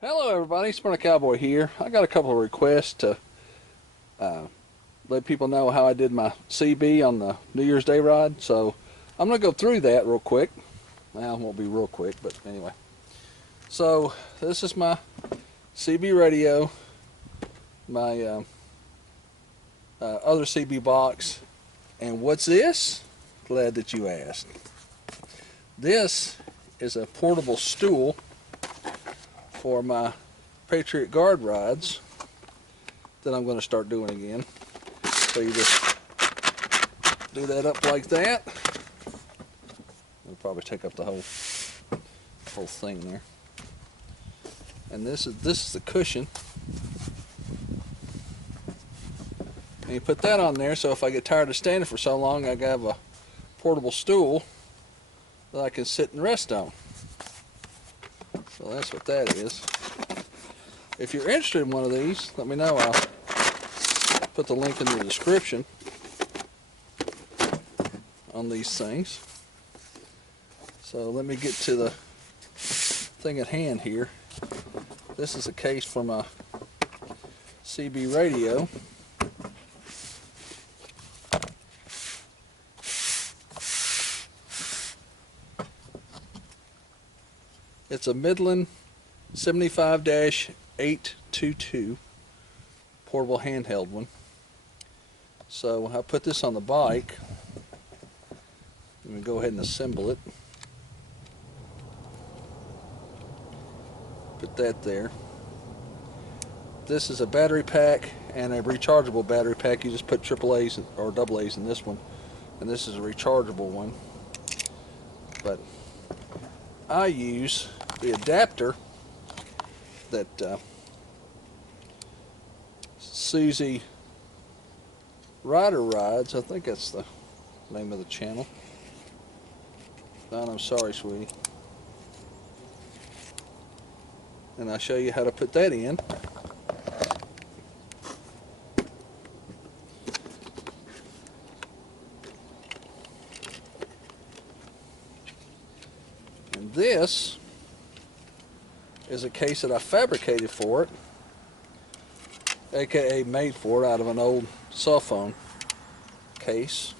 Hello everybody, Spyder Cowboy here. I got a couple of requests to let people know how I did my CB on the New Year's Day ride. So I'm going to go through that real quick. Well, it won't be real quick, but anyway. So this is my CB radio, my other CB box, and what's this? Glad that you asked. This is a portable stool for my Patriot Guard rides that I'm going to start doing again. So you just do that up like that. It'll probably take up the whole thing there. And this is the cushion. And you put that on there, so if I get tired of standing for so long, I have a portable stool that I can sit and rest on. So that's what that is. If you're interested in one of these, let me know. I'll put the link in the description on these things. So let me get to the thing at hand here. This is a case for my CB radio. It's a Midland 75-822 portable handheld one. So I put this on the bike. Let me go ahead and assemble it. Put that there. This is a battery pack and a rechargeable battery pack. You just put AAA's or AA's in this one, and this is a rechargeable one. But I use the adapter that Susie Rydes, I think that's the name of the channel. Don, I'm sorry, sweetie. And I'll show you how to put that in. And this is a case that I fabricated for it, aka made for it out of an old cell phone case.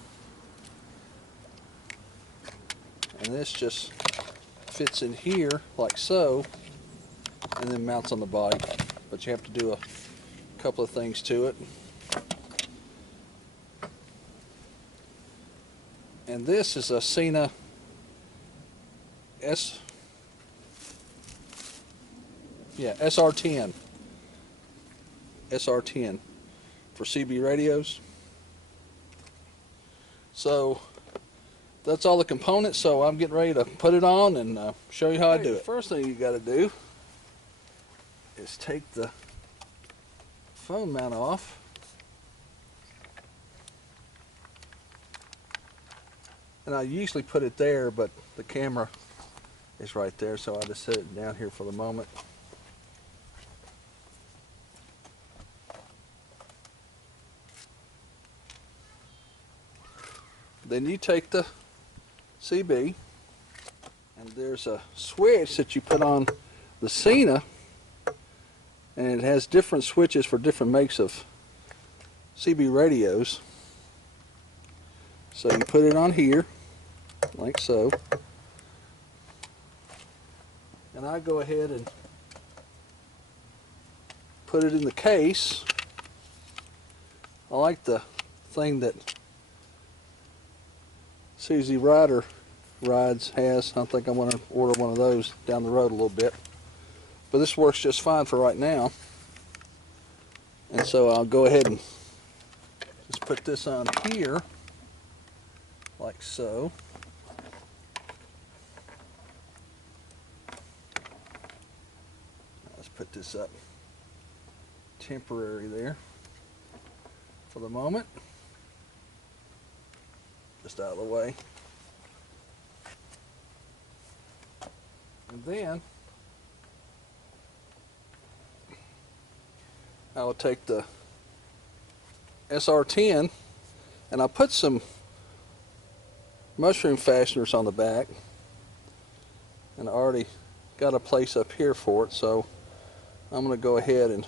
And this just fits in here like so, and then mounts on the bike. But you have to do a couple of things to it. And this is a Cena SR10 for CB radios. So that's all the components, so I'm getting ready to put it on and show you how I do it. First thing you got to do is take the phone mount off. And I usually put it there, but the camera is right there, so I just set it down here for the moment. Then you take the CB, and there's a switch that you put on the Cena, and it has different switches for different makes of CB radios. So you put it on here, like so, and I go ahead and put it in the case. I like the thing that Susie Rydes has. I think I want to order one of those down the road a little bit. But this works just fine for right now. And so I'll go ahead and just put this on here, like so. Let's put this up temporary there for the moment. Just out of the way. And then I will take the SR10 and I'll put some mushroom fasteners on the back, and I already got a place up here for it, so I'm going to go ahead and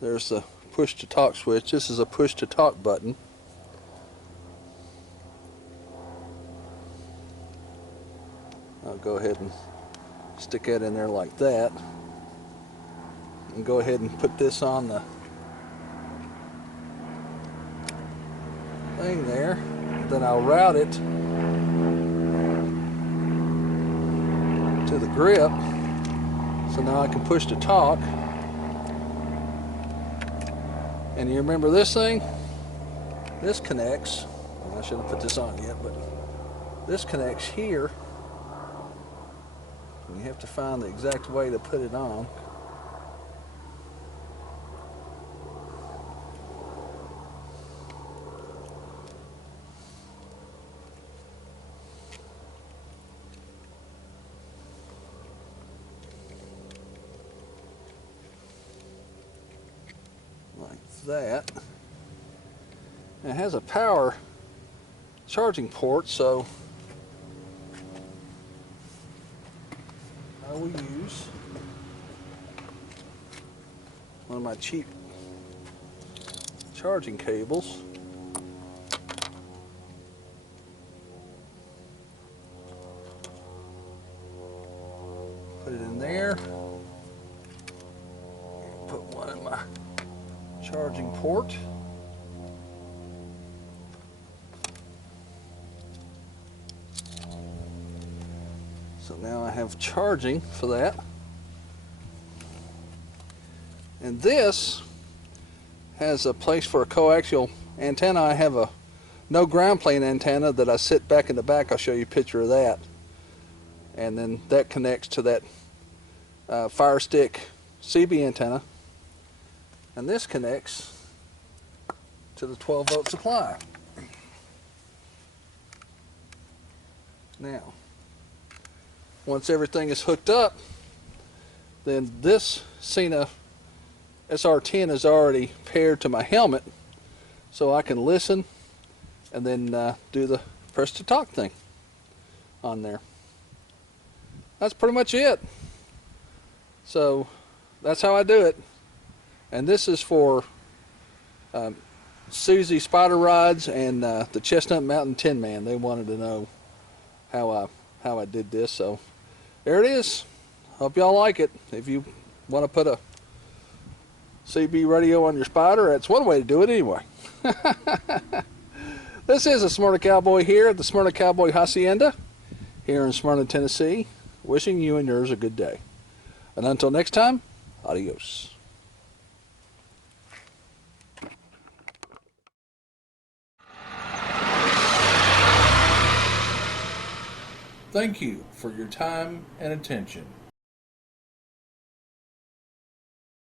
there's the push to talk switch. This is a push to talk button. I'll go ahead and stick that in there like that, and go ahead and put this on the thing there. Then I'll route it to the grip, so now I can push to talk. And you remember this thing? This connects, I shouldn't put this on yet, but this connects here. And you have to find the exact way to put it on. Like that. And it has a power charging port, so I will use one of my cheap charging cables. Put it in there. Put one in my charging port. So now I have charging for that. And this has a place for a coaxial antenna. I have a no ground plane antenna that I sit back in the back. I'll show you a picture of that. And then that connects to that Fire Stick CB antenna. And this connects to the 12-volt supply. Now, once everything is hooked up, then this Cena SR10 is already paired to my helmet, so I can listen and then do the press to talk thing on there. That's pretty much it. So that's how I do it. And this is for Susie, Spyder Rydes, and the Chestnut Mountain Tinman. They wanted to know how I did this, so there it is. Hope y'all like it. If you want to put a CB radio on your Spyder, that's one way to do it anyway. This is a Smyrna Cowboy here at the Smyrna Cowboy Hacienda here in Smyrna, Tennessee, wishing you and yours a good day. And until next time, adios. Thank you for your time and attention.